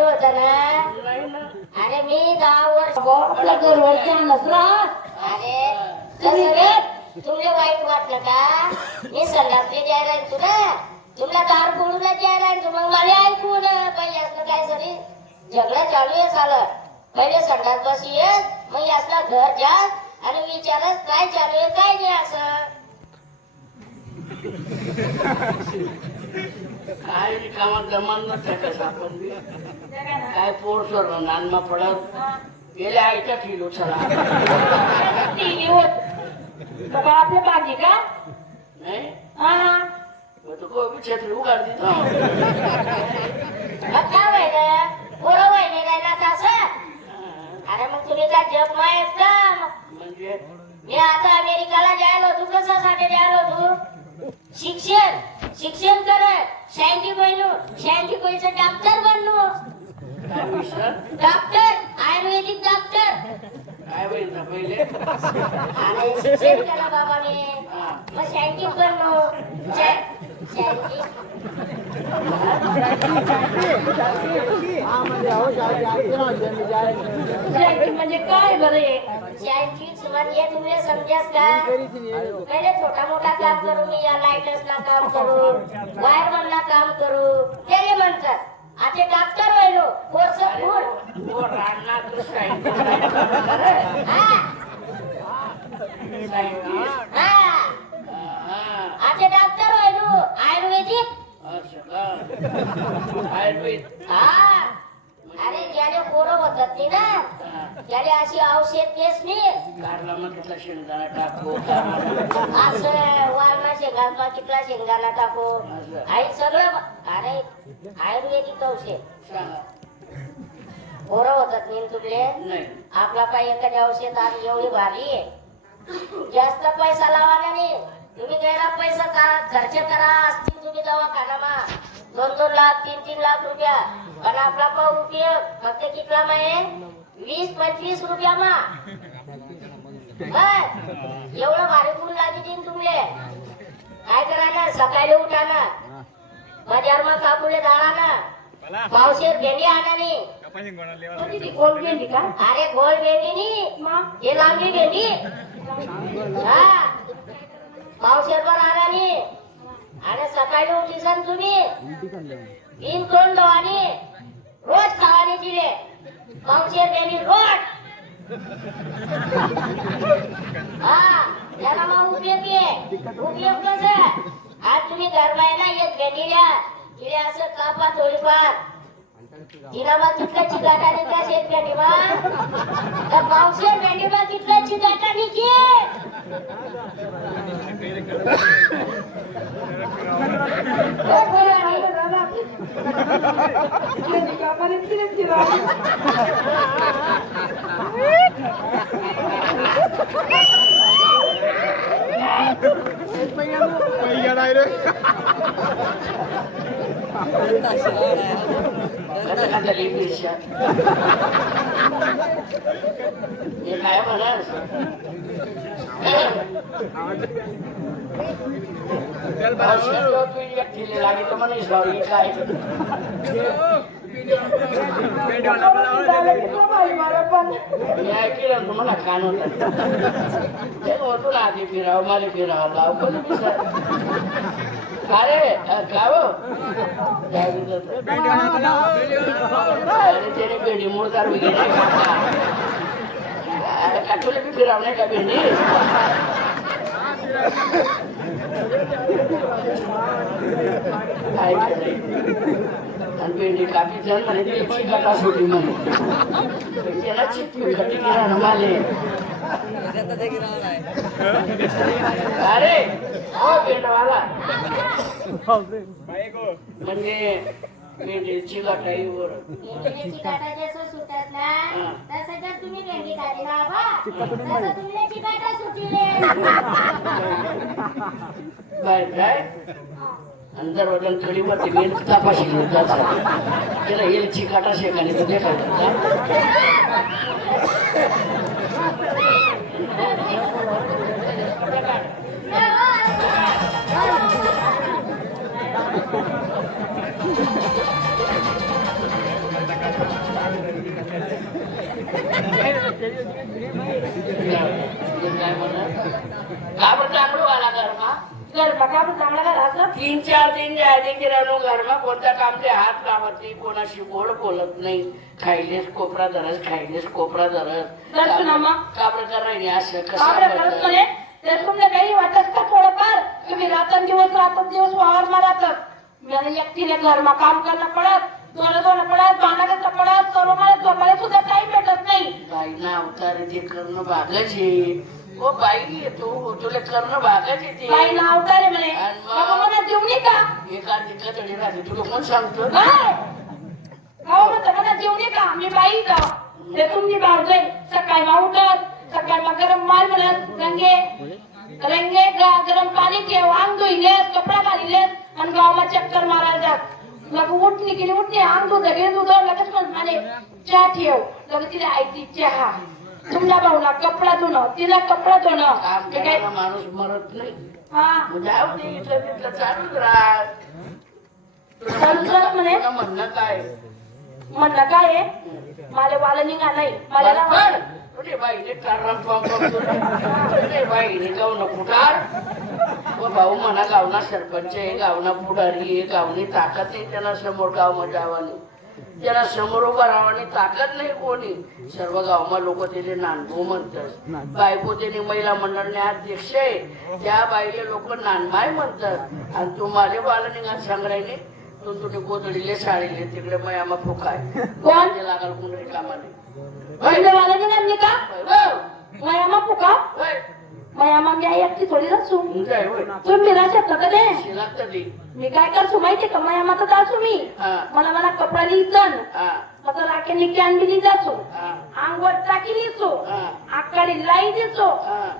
होत ना. अरे मी 10 वर्ष आपल्या घरवरच्या नसरा. अरे तुला वाईट वाटलं का? मी संडासले द्यायला तुला तुला दार कोणला द्यायला मग मला ऐकून पहिले असलं काय सरी झगडा चालू आहे झालं. पहिले संडास बसी ये मग असला घर जा आणि विचारच काय चालू आहे काय नाही असं. काय कामात जमान नसतं आपण काय पोर सोड नानमा पडत गेले आईच्या किलो चला आपल्या बाजी का नाही हा तो कोबी छत्री उघड दिला काय व्हायला पोरं व्हायला राहिला तसं. अरे मग तुम्ही काय जप मायत का? म्हणजे मी आता अमेरिकाला जायला तू कशासाठी जायला तू शिक्षण कर शांती बनो शांती पैसे डॉक्टर बनलो. डॉक्टर आयुर्वेदिक डॉक्टर काय होईल ना पहिले अरे शिक्षण केला बाबाने मग शांती बनलो. म्हणजे काय बरं म्हणजे तुम्ही समजास का? पहिले छोटा मोठा काम करू मी या लाईटर्सला काम करू वायरमनला काम करू ते म्हणतात. आता डॉक्टर व्हायलो कोर्स आता डॉक्टर व्हायलो आयुर्वेदिक. हा अरे ज्याने पोरं होतात ती ना त्याने अशी औषध तेच नाही शेंगदाणा टाकू असं वारणा शेंगाला कितला शेंगदाणा टाकू आई सगळं. अरे आयुर्वेदिक औषध पोरं होतात नाही तुझे नाही आपला काही एखाद्या औषध आज एवढी भारी आहे जास्त पैसा लावाना नाही. तुम्ही गैरा पैसा खर्च करा असतील तुम्ही दवाखाना 2-2 लाख 3-3 लाख रुपया पण आपला उपयोग फक्त कितला माये 20-25 रुपया मा एवढं भारी गुण लागेल तुमले. काय करा सकाळी उठा ना बाजार मा कापुले जाळा ना पावशेर भेंडी आणा नी. गोल भेंडी का? अरे गोल भेंडी नी हे लांबी भेंडी हा पावशेर वर आणा नी. आणि सकाळी उठीसन तुम्ही 3-2 डोळ्यानी रोज खावानी दिले पावशेर भेंडी रोज. हा याला मग उपयोग कसं आज तुम्ही गरबायला एक भेंडी द्या तिने असं कापा थोडीफार तिला मग तिथल्या चिकाटाने त्या शेत भेंडी त्या पावशेर भेंडी मग तिथल्या चिकाटाने घे. काय म्हणा लागेल तर म्हणे सॉरी काय तुम्हाला खान होतो ना आधी फिरावं मला फिरावं लाव अरे काय त्याने भेंडी मोडकार वगैरे तुला बी फिराव नाही का भेंडी काय आणि भेंडी कापी जण म्हणे त्याची गटा सुटी म्हणे त्याला चिपकी खटी किराणा माले अरे हो भेंडवाला म्हणजे भेंडीची गाठाईवर काटा जसं सुटत ना तसं जर तुम्ही भेंडी खाली लावा तसं तुमची काटा सुटीले. काय काय अंदर वजन कडीवरती मेन तपाशी त्याला हेलची काटा शेकाने तो देखायचा Oh, काय म्हणत का बरं चांगलं वाला घरमा गरमा का पण चांगला का राहतं 3-4 दिन जायचे किराणू घरमा कोणत्या कामले हात लावत नाही कोणाशी गोड बोलत नाही खायलेस कोपरा धरस खायलेस कोपरा धरस दर्शन मग का बरं करायने असं आपल्या करत कसं म्हणे तर तुमच्या काही वाटत का थोडंफार तुम्ही रात्रंदिवस वावर मारतात मला एकटीने घरमा काम करणं पडत दोन पडत बांधायचं पडत सर्व मला झोपायला सुद्धा टाइम भेटत नाही बाई ना अवतार ते करणं भागच आहे ओ बाई तू तुला करणं भागच येते काही नाव काय रे म्हणे आणि मग? बाबा मला जेवू नये का एका तिथलं तरी राहते तुला कोण सांगतो काय गाव म्हणतं मला जेवू नये का मी बाई का ते तुमची भावजय सकाळी मा उठत सकाळी मा गरम माल म्हणत रंगे गरम पाणी ठेव अंग धुईलेस कपडा घालीलेस आणि गावाला चक्कर मारायला जात लग उठणी केली उठणी अंग धुत गेली दूध लगेच म्हणे चहा ठेव लगेच तिला आयती चहा तुमच्या भाऊला कपडा धुणं तिला कपडा धुणं काम ते काय करायला माणूस मरत नाही हा जाऊ दे इथलं तिथलं चालूच राहत चालूच राहत म्हणे तुला म्हणणं काय म्हणलं काय आहे मला वाला निघा नाही मला ना बरोबर. तुझे बाईने टारम फॉर्म करतो तुझे बाईने गावना फुटार व भाऊ म्हणा गावना सरपंच आहे गावना पुढारी आहे गावनी ताकद नाही त्यांना समोर गावमध्ये जावानी त्याला समोर उभा राहावानी ताकद नाही कोणी सर्व गावमा लोक त्याचे नानभू म्हणतात बायको त्याने महिला मंडळने अध्यक्ष आहे त्या बाईले लोक नानमाय म्हणतात आणि तू माझे बाला निघा सांगरायने तू तुझे गोदडीले शाळेले तिकडे मयामा फुकाय कोण लागाल कोणी कामाने म्हणजे वाला निघा मी का मयामा पुका मयामा मी आई एकटी थोडी रचू तुम्ही राहतात का कधी मी काय करतो माहितीये का मयामा तर जाचू मी मला मला कपडा लिहिचन आता राखेली कॅन बी लिहिजाचो अंगवर टाकी लिहिचो आकाडी लाई देचो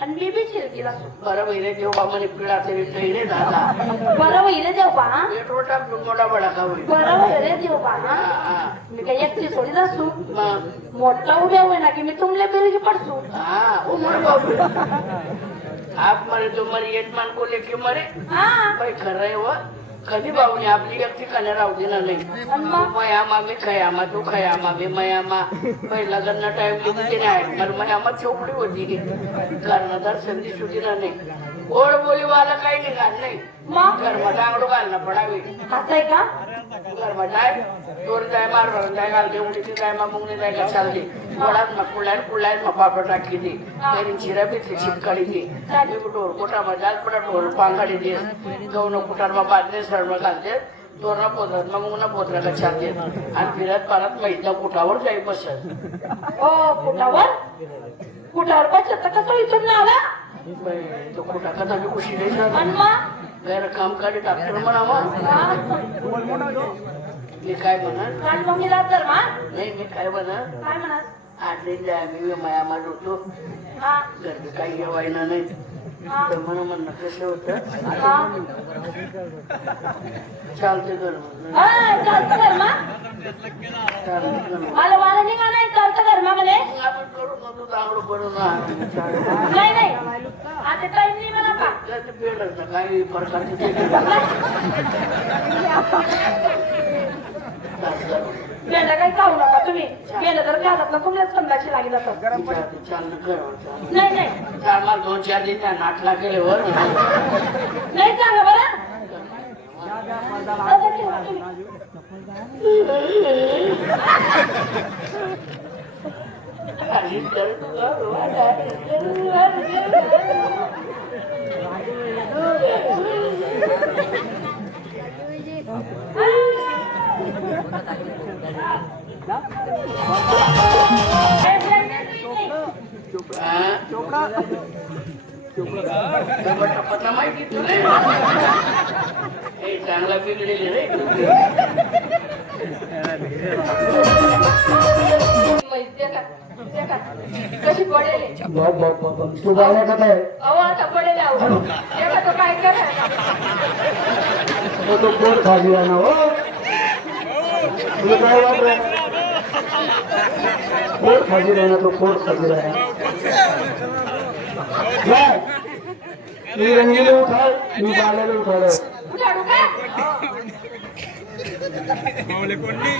आणि मी बी चिरकी लागतो बरं बहिरे जेव्हा म्हणे पिळा तरी रे दादा बरं वैरे देव बा रोटा मोठा बडा का होईल बरं वैरे देव बा मी काय एकटी थोडी जाचू मोठा उभ्या होय ना की मी तुमल्या बिरगी पडसू हा उमर बाबू आप मरे तो मरे येतमान को लेके मरे भाई खरं आहे व कधी भाऊने आपली एक ठिकाणी राहू देणार नाही मयामा मी खयामा तू खयामा मी मयामा पहिला लग्न टाइम लिहिते नाही तर मयामा चोपडी होती कर्णधार संधी सुधीना नाही गोड बोलीवाला काही निघाल नाही मग घरमा डांगडू घालणं पडावी असं आहे का घरमा जाय दोर जाय मार भरून जाय घालते उडीची जाय मा मुंगणी जाय का चालते गोडात मग कुळ्यात मग पापड टाकी दे त्याने चिरा भेटली शिपकाडी दे ढोर कोटा मग जाल पडा ढोर पांगाडी दे गहून कुटार मग बाजले सडमं घालते दोरना पोतरात मग मुंगना पोतराला छानते आणि फिरत पारात मैदा कुटावर जाई बसत ओ कुटावर बसत कसं इथून ना आला तो कुठा कथा बी खुशी नाही आणि मग गैर काम काढे डॉक्टर म्हणावा मी काय म्हणत आणि मग मी राहत मा नाही मी काय म्हणत काय म्हणत आठ जाय मी मायामा होतो हा घरी काही येवायना नाही हा तर म्हणणं कसं होतं हा चालते कर चालतं घर मा मला वाला निघा नाही चालतं घर मा म्हणे आपण करू नको चांगलं करू ना नाही नाही आता टाइम नाही मला का भेटत ना काही प्रकारचे गेलं काही खाऊ नका तुम्ही गेलं तर घालत ना तुम्हाला संध्याची लागेल असं चालणं कर नाही नाही चार माल 2-4 दिन त्या नाटला केले वर नाही सांगा बरं आता ठेवा तुम्ही. आणि तर पत्ता माहिती तुला हे चांगला बिघडेल रे कशी पडेल तू गावला का काय अहो आता पडेल अहो काय करायला तो कोण खाली आहे ना हो तुला काय वाटलं कोण खाली राहणार तो कोण खाली राहणार मी रंगीले उठाल मी बाळाला उठालो उठाडू का मावले कोणी